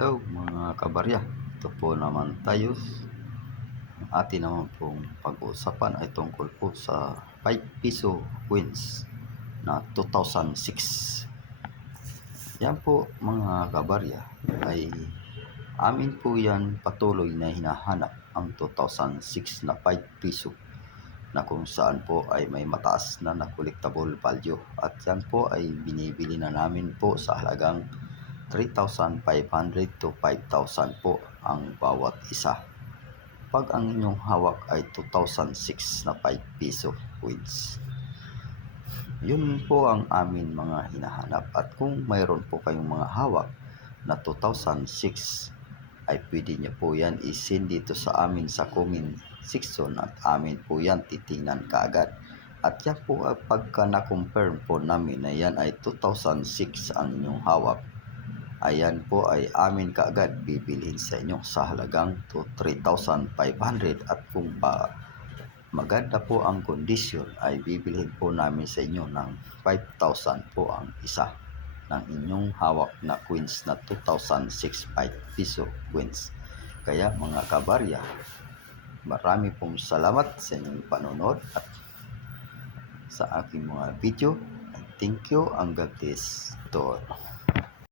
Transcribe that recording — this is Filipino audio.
Hello mga kabarya, ito po naman tayo. Ang atin naman pong pag-uusapan ay tungkol po sa 5 piso coins na 2006. Yan po mga kabarya ay amin po yan patuloy na hinahanap ang 2006 na 5 piso na kung saan po ay may mataas na collectible value, at yan po ay binibili na namin po sa halagang 3,500 to 5,000 po ang bawat isa. Pag ang inyong hawak ay 2006 na 5 piso coins, yun po ang amin mga hinahanap. At kung mayroon po kayong mga hawak na 2006, ay pwede nyo po yan i-send dito sa amin sa comment section at amin po yan titingnan kaagad. At yan po pagka na-confirm po namin na yan ay 2006 ang inyong hawak, ayan po ay amin kaagad bibilhin sa inyo sa halagang 3,500. At kung maganda po ang kondisyon ay bibilhin po namin sa inyo ng 5,000 po ang isa ng inyong hawak na coins na 2006 5 piso coins. Kaya mga kabarya, marami pong salamat sa inyong panonood at sa aking mga video. Thank you, ang God bless to all.